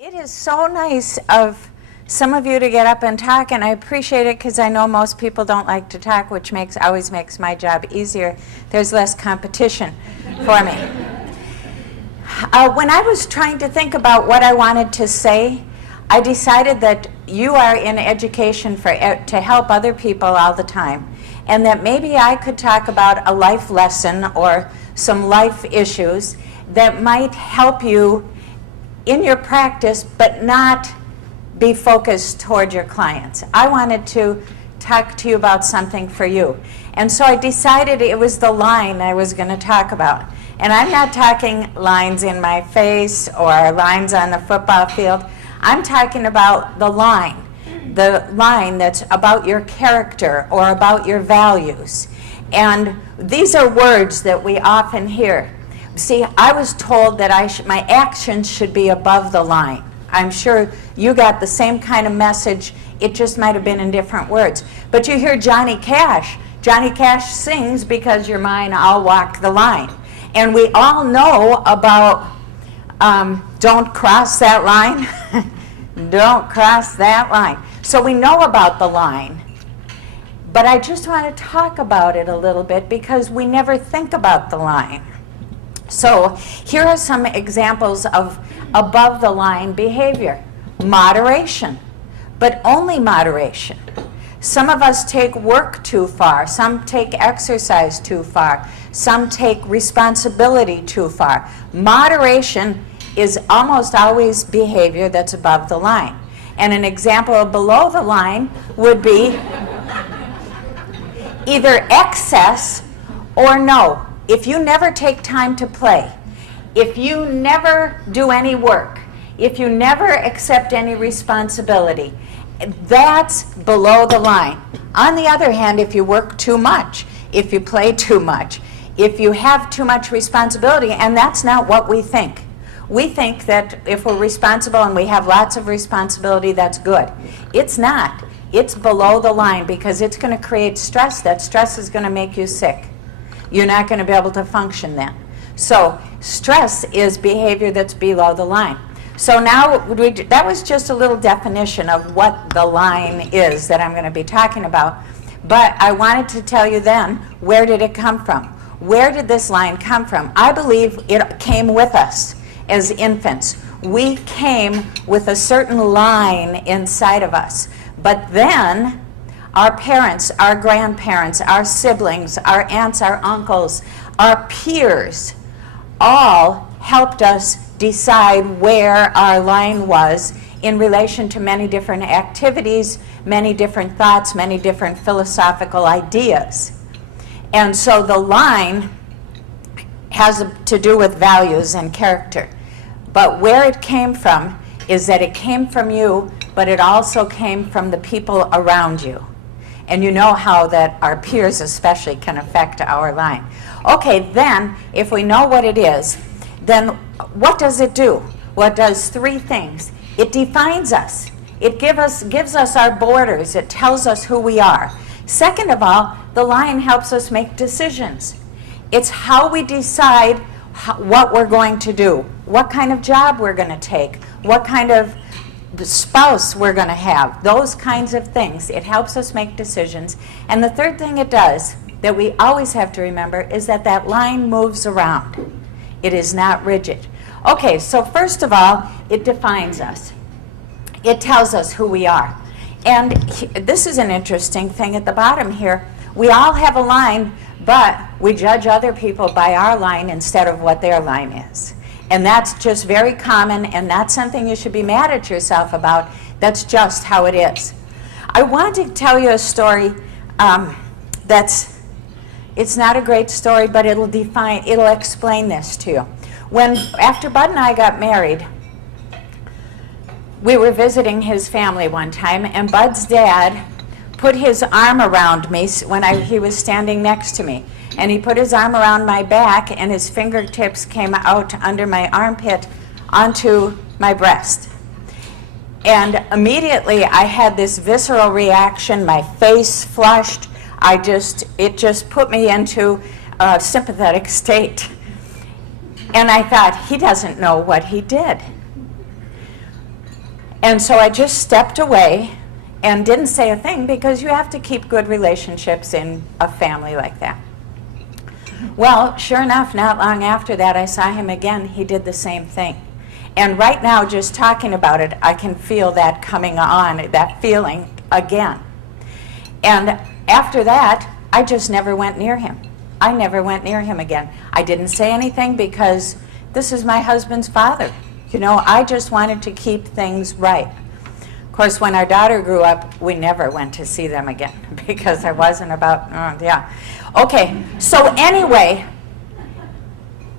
It is so nice of some of you to get up and talk, and I appreciate it because I know most people don't like to talk, which always makes my job easier. There's less competition for me. When I was trying to think about what I wanted to say, I decided that you are in education to help other people all the time, and that maybe I could talk about a life lesson or some life issues that might help you in your practice, but not be focused toward your clients. I wanted to talk to you about something for you. And so I decided it was the line I was going to talk about. And I'm not talking lines in my face or lines on the football field. I'm talking about the line that's about your character or about your values. And these are words that we often hear. See, I was told that my actions should be above the line. I'm sure you got the same kind of message. It just might have been in different words. But you hear Johnny Cash. Johnny Cash sings because you're mine, I'll walk the line. And we all know about don't cross that line. Don't cross that line. So we know about the line. But I just want to talk about it a little bit because we never think about the line. So here are some examples of above the line behavior. Moderation, but only moderation. Some of us take work too far. Some take exercise too far. Some take responsibility too far. Moderation is almost always behavior that's above the line. And an example of below the line would be either excess or no. If you never take time to play, if you never do any work, if you never accept any responsibility, that's below the line. On the other hand, if you work too much, if you play too much, if you have too much responsibility, and that's not what we think. We think that if we're responsible and we have lots of responsibility, that's good. It's not. It's below the line because it's going to create stress. That stress is going to make you sick. You're not going to be able to function then. So stress is behavior that's below the line. So now that was just a little definition of what the line is that I'm going to be talking about. But I wanted to tell you then, where did it come from? Where did this line come from? I believe it came with us as infants. We came with a certain line inside of us. But then our parents, our grandparents, our siblings, our aunts, our uncles, our peers, all helped us decide where our line was in relation to many different activities, many different thoughts, many different philosophical ideas. And so the line has to do with values and character. But where it came from is that it came from you, but it also came from the people around you. And you know how that our peers especially can affect our line. Okay, then, if we know what it is, then what does it do? Well, it does three things. It defines us. It gives us our borders. It tells us who we are. Second of all, the line helps us make decisions. It's how we decide what we're going to do, what kind of job we're going to take, what kind of spouse we're going to have, those kinds of things. It helps us make decisions. And the third thing it does that we always have to remember is that line moves around. It is not rigid. Okay, so first of all, it defines us. It tells us who we are. And this is an interesting thing at the bottom here. We all have a line, but we judge other people by our line instead of what their line is. And that's just very common and not something you should be mad at yourself about. That's just how it is. I want to tell you a story it's not a great story, but it'll explain this to you. After Bud and I got married, we were visiting his family one time, and Bud's dad put his arm around me when he was standing next to me. And he put his arm around my back, and his fingertips came out under my armpit onto my breast. And immediately I had this visceral reaction. My face flushed. It just put me into a sympathetic state. And I thought, he doesn't know what he did. And so I just stepped away and didn't say a thing, because you have to keep good relationships in a family like that. Well, sure enough, not long after that, I saw him again. He did the same thing. And right now, just talking about it, I can feel that coming on, that feeling again. And after that, I just never went near him. I never went near him again. I didn't say anything, because this is my husband's father. You know, I just wanted to keep things right. Of course, when our daughter grew up, we never went to see them again, because I wasn't about, yeah. Okay, so anyway,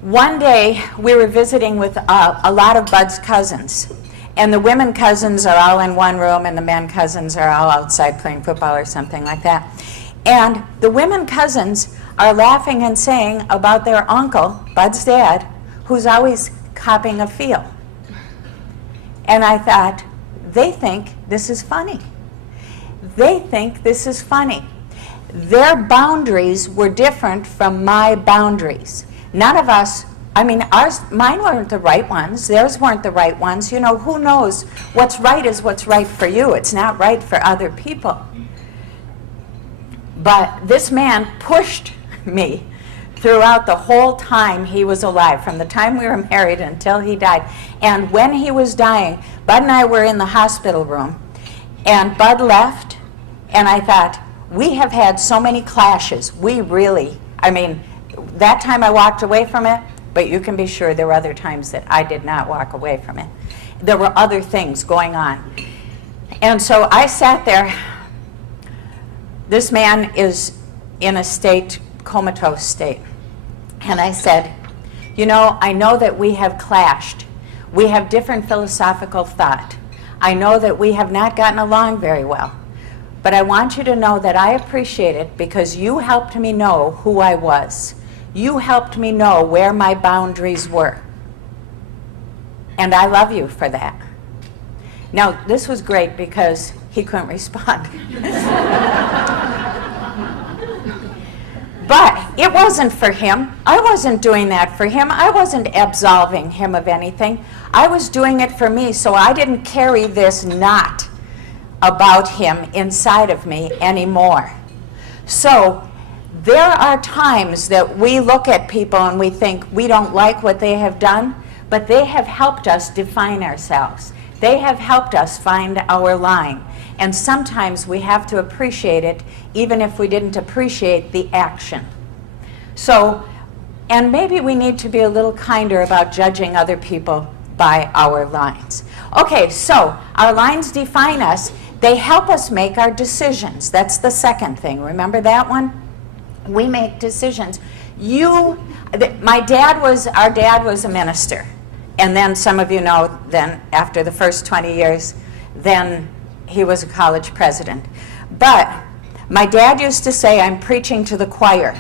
one day we were visiting with a lot of Bud's cousins. And the women cousins are all in one room, and the men cousins are all outside playing football or something like that. And the women cousins are laughing and saying about their uncle, Bud's dad, who's always copping a feel. And I thought, they think this is funny. They think this is funny. Their boundaries were different from my boundaries. None of us, I mean, mine weren't the right ones. Theirs weren't the right ones. You know, who knows? What's right is what's right for you. It's not right for other people. But this man pushed me throughout the whole time he was alive, from the time we were married until he died. And when he was dying, Bud and I were in the hospital room, and Bud left, and I thought, we have had so many clashes. We really, I mean, that time I walked away from it, but you can be sure there were other times that I did not walk away from it. There were other things going on. And so I sat there. This man is in a state, comatose state. And I said, you know, I know that we have clashed. We have different philosophical thought. I know that we have not gotten along very well. But I want you to know that I appreciate it, because you helped me know who I was. You helped me know where my boundaries were. And I love you for that. Now, this was great because he couldn't respond. But it wasn't for him. I wasn't doing that for him. I wasn't absolving him of anything. I was doing it for me, so I didn't carry this knot about him inside of me anymore. So there are times that we look at people and we think we don't like what they have done, but they have helped us define ourselves. They have helped us find our line. And sometimes we have to appreciate it, even if we didn't appreciate the action. So, and maybe we need to be a little kinder about judging other people by our lines. Okay, so our lines define us. They help us make our decisions. That's the second thing. Remember that one? We make decisions. Our dad was a minister. And then some of you know, then after the first 20 years, then he was a college president. But my dad used to say, I'm preaching to the choir.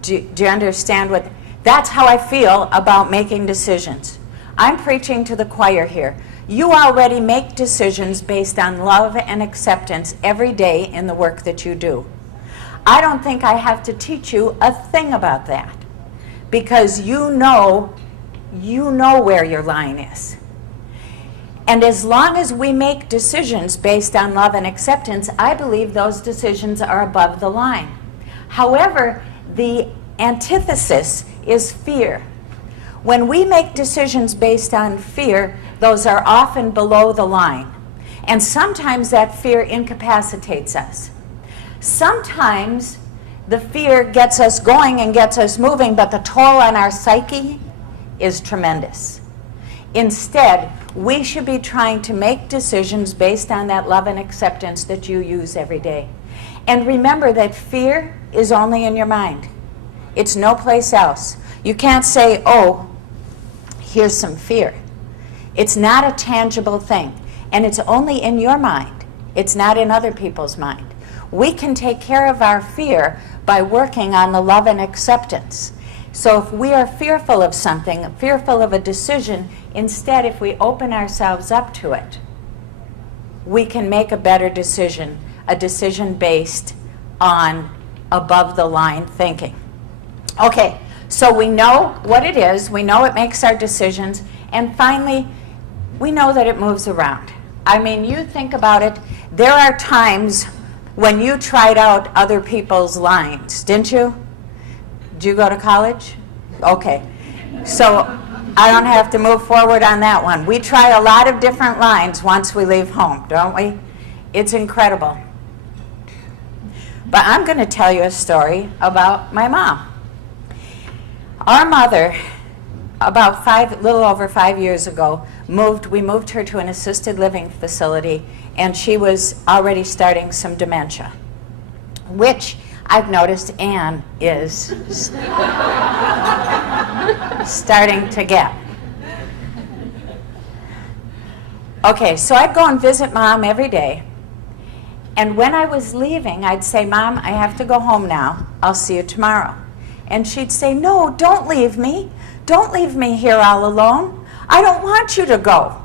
Do you understand what? That's how I feel about making decisions. I'm preaching to the choir here. You already make decisions based on love and acceptance every day in the work that you do. I don't think I have to teach you a thing about that, because you know where your line is. And as long as we make decisions based on love and acceptance, I believe those decisions are above the line. However, the antithesis is fear. When we make decisions based on fear, those are often below the line. And sometimes that fear incapacitates us. Sometimes the fear gets us going and gets us moving, but the toll on our psyche is tremendous. Instead, we should be trying to make decisions based on that love and acceptance that you use every day. And remember that fear is only in your mind. It's no place else. You can't say, oh, here's some fear. It's not a tangible thing, and it's only in your mind. It's not in other people's mind. We can take care of our fear by working on the love and acceptance. So if we are fearful of something, fearful of a decision, instead, if we open ourselves up to it, we can make a better decision, a decision based on above the line thinking. Okay, so we know what it is, we know it makes our decisions, and finally, we know that it moves around. I mean, you think about it, there are times when you tried out other people's lines, didn't you? Did you go to college? Okay. So I don't have to move forward on that one. We try a lot of different lines once we leave home, don't we? It's incredible. But I'm going to tell you a story about my mom. Our mother, about a little over 5 years ago, we moved her to an assisted living facility, and she was already starting some dementia, which I've noticed Anne is starting to get. Okay, so I'd go and visit Mom every day, and when I was leaving, I'd say, Mom, I have to go home now. I'll see you tomorrow. And she'd say, no, don't leave me. Don't leave me here all alone. I don't want you to go.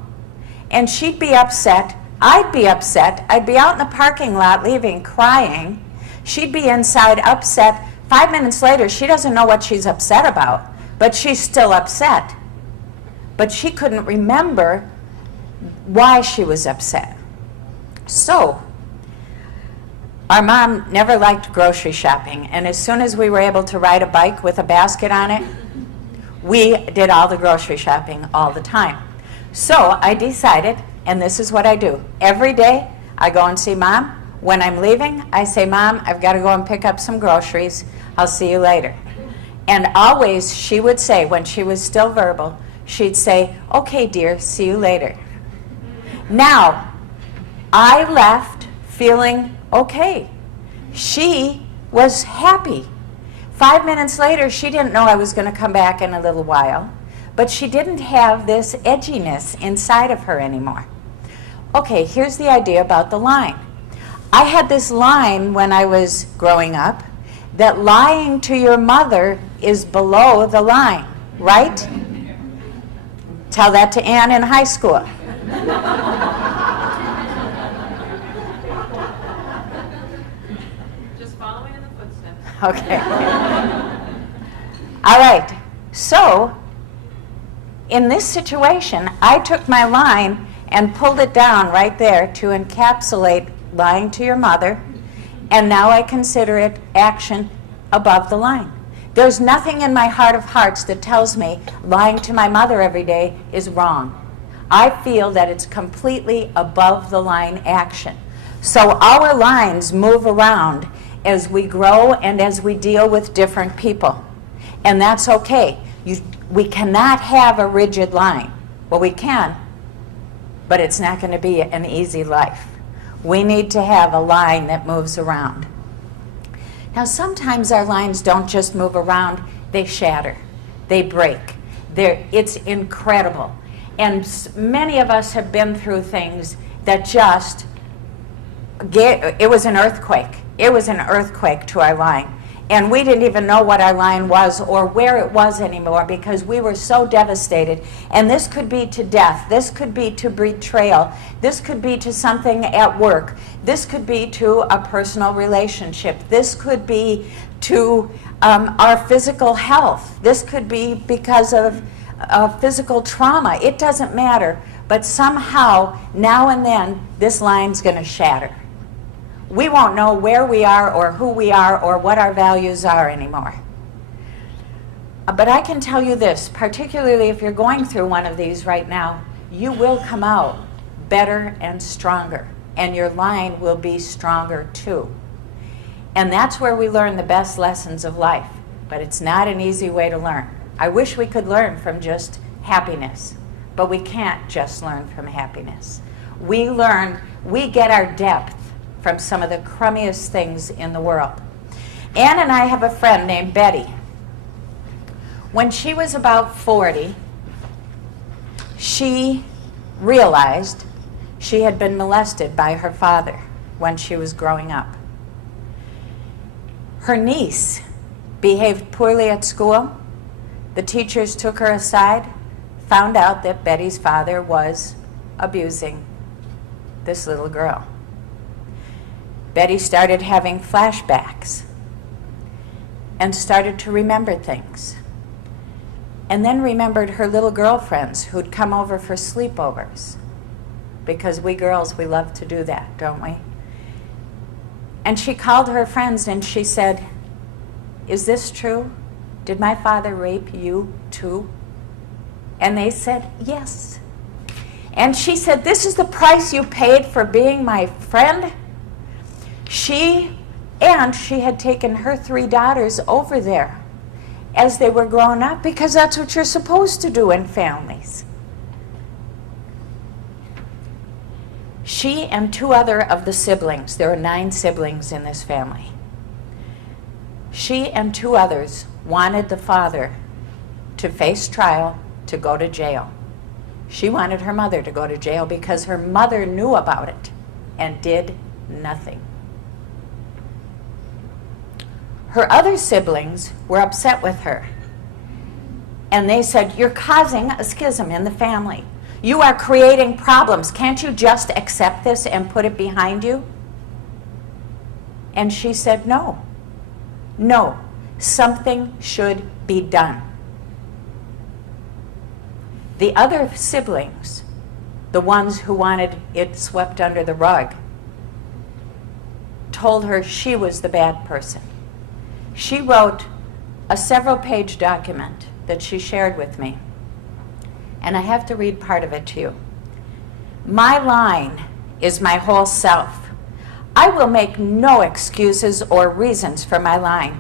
And she'd be upset. I'd be upset. I'd be out in the parking lot leaving, crying. She'd be inside upset. 5 minutes later, she doesn't know what she's upset about, but she's still upset. But she couldn't remember why she was upset. So, our mom never liked grocery shopping, and as soon as we were able to ride a bike with a basket on it, we did all the grocery shopping all the time. So I decided, and this is what I do. Every day, I go and see Mom. When I'm leaving, I say, Mom, I've got to go and pick up some groceries. I'll see you later. And always, she would say, when she was still verbal, she'd say, okay, dear, see you later. Now, I left feeling okay. She was happy. 5 minutes later, she didn't know I was going to come back in a little while, but she didn't have this edginess inside of her anymore. Okay, here's the idea about the line. I had this line when I was growing up, that lying to your mother is below the line, right? Tell that to Anne in high school. Okay. All right. So, in this situation, I took my line and pulled it down right there to encapsulate lying to your mother, and now I consider it action above the line. There's nothing in my heart of hearts that tells me lying to my mother every day is wrong. I feel that it's completely above the line action. So our lines move around as we grow and as we deal with different people. And that's okay. We cannot have a rigid line. Well, we can, but it's not going to be an easy life. We need to have a line that moves around. Now, sometimes our lines don't just move around, they shatter, they break. It's incredible. And many of us have been through things that just, it was an earthquake. It was an earthquake to our line. And we didn't even know what our line was or where it was anymore because we were so devastated. And this could be to death. This could be to betrayal. This could be to something at work. This could be to a personal relationship. This could be to our physical health. This could be because of physical trauma. It doesn't matter. But somehow, now and then, this line's going to shatter. We won't know where we are or who we are or what our values are anymore. But I can tell you this, particularly if you're going through one of these right now, you will come out better and stronger, and your line will be stronger too. And that's where we learn the best lessons of life, but it's not an easy way to learn. I wish we could learn from just happiness, but we can't just learn from happiness. We get our depth from some of the crummiest things in the world. Anne and I have a friend named Betty. When she was about 40, she realized she had been molested by her father when she was growing up. Her niece behaved poorly at school. The teachers took her aside, found out that Betty's father was abusing this little girl. Betty started having flashbacks and started to remember things. And then remembered her little girlfriends who'd come over for sleepovers. because we girls, we love to do that, don't we? And she called her friends and she said, "Is this true? Did my father rape you too?" And they said, "Yes." And she said, "This is the price you paid for being my friend?" She had taken her 3 daughters over there as they were growing up, because that's what you're supposed to do in families. She and 2 other of the siblings, there are 9 siblings in this family. She and 2 others wanted the father to face trial, to go to jail. She wanted her mother to go to jail because her mother knew about it and did nothing. Her other siblings were upset with her. And they said, "You're causing a schism in the family. You are creating problems. Can't you just accept this and put it behind you?" And she said, "No. No. Something should be done." The other siblings, the ones who wanted it swept under the rug, told her she was the bad person. She wrote a several-page document that she shared with me, and I have to read part of it to you. "My line is my whole self. I will make no excuses or reasons for my line.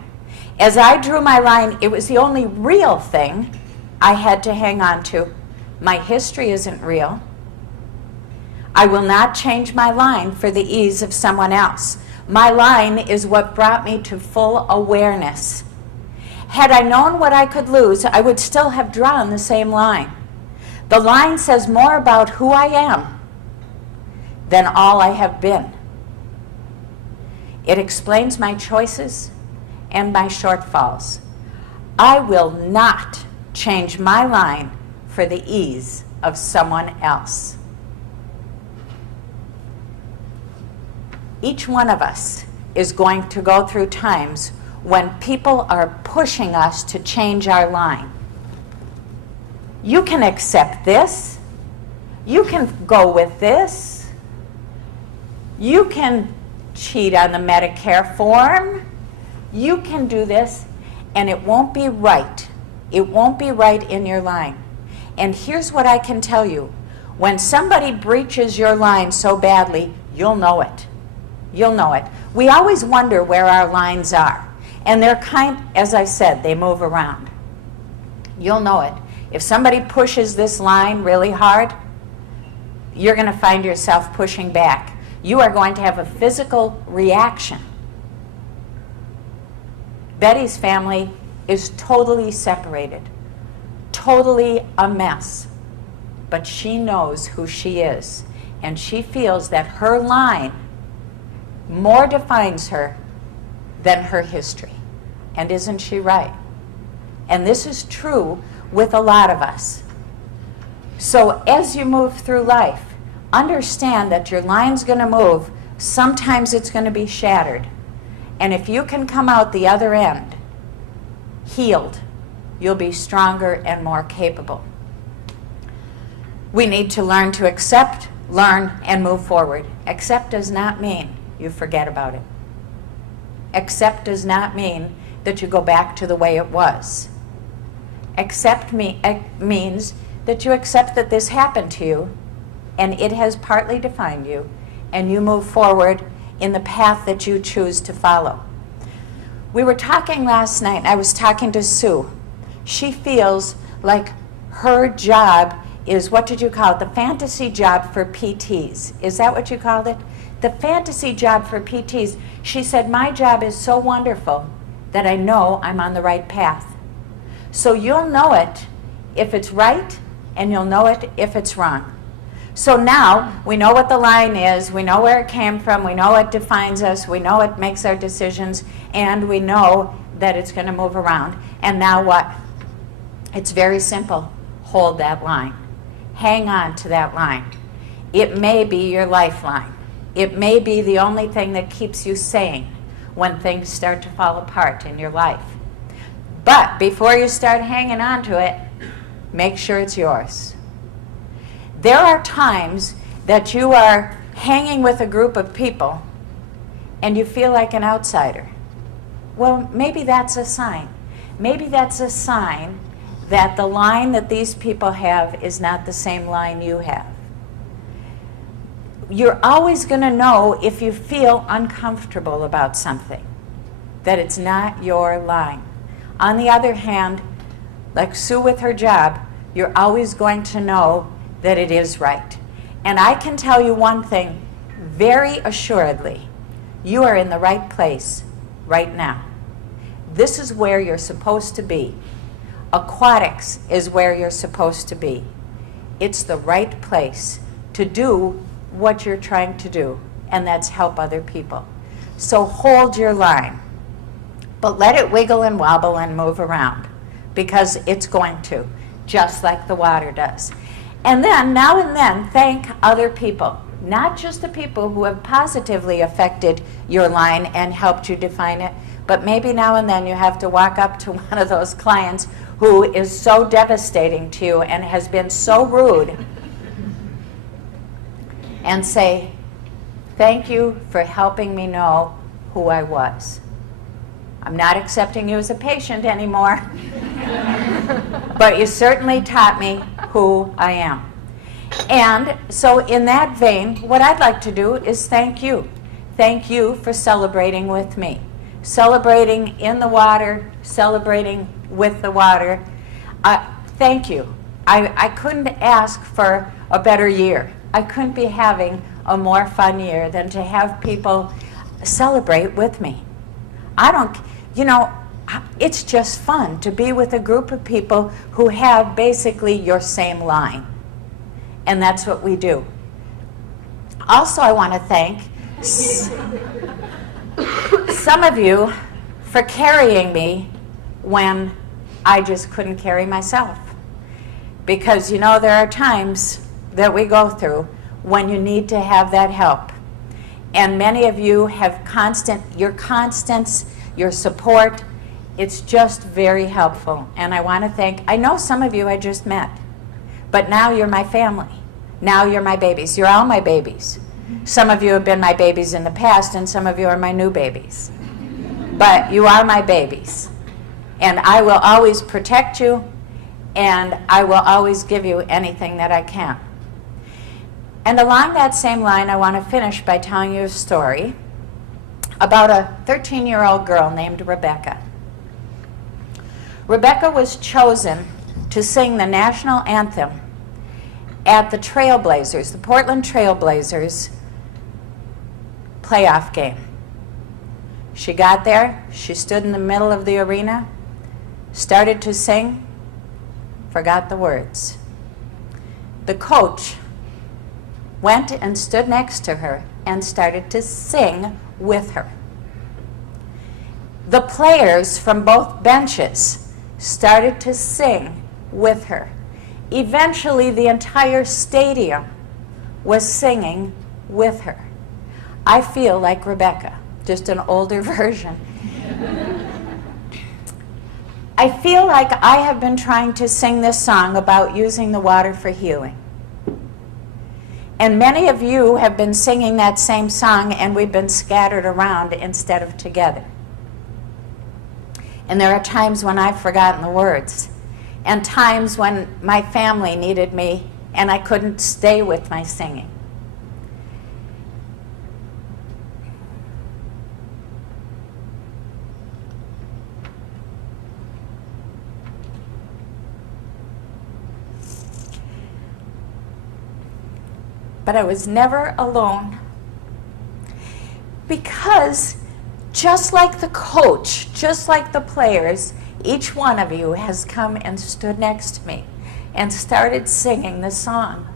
As I drew my line, it was the only real thing I had to hang on to. My history isn't real. I will not change my line for the ease of someone else. My line is what brought me to full awareness. Had I known what I could lose, I would still have drawn the same line. The line says more about who I am than all I have been. It explains my choices and my shortfalls. I will not change my line for the ease of someone else." Each one of us is going to go through times when people are pushing us to change our line. You can accept this. You can go with this. You can cheat on the Medicare form. You can do this, and it won't be right. It won't be right in your line. And here's what I can tell you. When somebody breaches your line so badly, you'll know it. You'll know it. We always wonder where our lines are. And they're as I said, they move around. You'll know it. If somebody pushes this line really hard, you're going to find yourself pushing back. You are going to have a physical reaction. Betty's family is totally separated, totally a mess. But she knows who she is, and she feels that her line more defines her than her history. And isn't she right? And this is true with a lot of us. So as you move through life, understand that your line's going to move. Sometimes it's going to be shattered. And if you can come out the other end healed, you'll be stronger and more capable. We need to learn to accept, learn, and move forward. Accept does not mean you forget about it. Accept does not mean that you go back to the way it was. Accept means that you accept that this happened to you and it has partly defined you, and you move forward in the path that you choose to follow. We were talking last night, I was talking to Sue. She feels like her job is, what did you call it? The fantasy job for PTs. Is that what you called it? The fantasy job for PTs. She said, my job is so wonderful that I know I'm on the right path. So you'll know it if it's right, and you'll know it if it's wrong. So now we know what the line is, we know where it came from, we know what defines us, we know what makes our decisions, and we know that it's going to move around. And now what? It's very simple. Hold that line. Hang on to that line. It may be your lifeline. It may be the only thing that keeps you sane when things start to fall apart in your life. But before you start hanging on to it, make sure it's yours. There are times that you are hanging with a group of people and you feel like an outsider. Well, maybe that's a sign. Maybe that's a sign that the line that these people have is not the same line you have. You're always going to know if you feel uncomfortable about something, that it's not your line. On the other hand, like Sue with her job, you're always going to know that it is right. And I can tell you one thing very assuredly. You are in the right place right now. This is where you're supposed to be. Aquatics is where you're supposed to be. It's the right place to do what you're trying to do, and that's help other people. So hold your line, but let it wiggle and wobble and move around, because it's going to, just like the water does. And then, now and then, thank other people, not just the people who have positively affected your line and helped you define it, but maybe now and then you have to walk up to one of those clients who is so devastating to you and has been so rude and say, thank you for helping me know who I was. I'm not accepting you as a patient anymore, but you certainly taught me who I am. And so in that vein, what I'd like to do is thank you. Thank you for celebrating with me. Celebrating in the water, celebrating with the water. Thank you. I couldn't ask for a better year. I couldn't be having a more fun year than to have people celebrate with me. It's just fun to be with a group of people who have basically your same line. And that's what we do. Also, I want to thank some of you for carrying me when I just couldn't carry myself. Because, there are times that we go through when you need to have that help. And many of you have your constance, your support. It's just very helpful. And I want to I know some of you I just met, but now you're my family. Now you're my babies. You're all my babies. Some of you have been my babies in the past, and some of you are my new babies. But you are my babies. And I will always protect you, and I will always give you anything that I can. And along that same line, I want to finish by telling you a story about a 13-year-old girl named Rebecca. Rebecca was chosen to sing the national anthem at the Trailblazers, the Portland Trailblazers playoff game. She got there, she stood in the middle of the arena, started to sing, forgot the words. The coach went and stood next to her and started to sing with her. The players from both benches started to sing with her. Eventually, the entire stadium was singing with her. I feel like Rebecca, just an older version. I feel like I have been trying to sing this song about using the water for healing. And many of you have been singing that same song, and we've been scattered around instead of together. And there are times when I've forgotten the words, and times when my family needed me and I couldn't stay with my singing. But I was never alone, because just like the coach, just like the players, each one of you has come and stood next to me and started singing the song.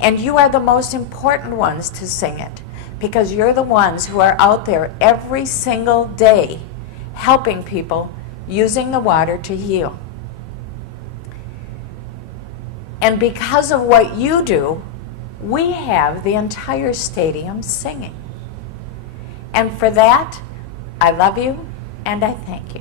And you are the most important ones to sing it, because you're the ones who are out there every single day helping people using the water to heal. And because of what you do, we have the entire stadium singing. And for that, I love you and I thank you.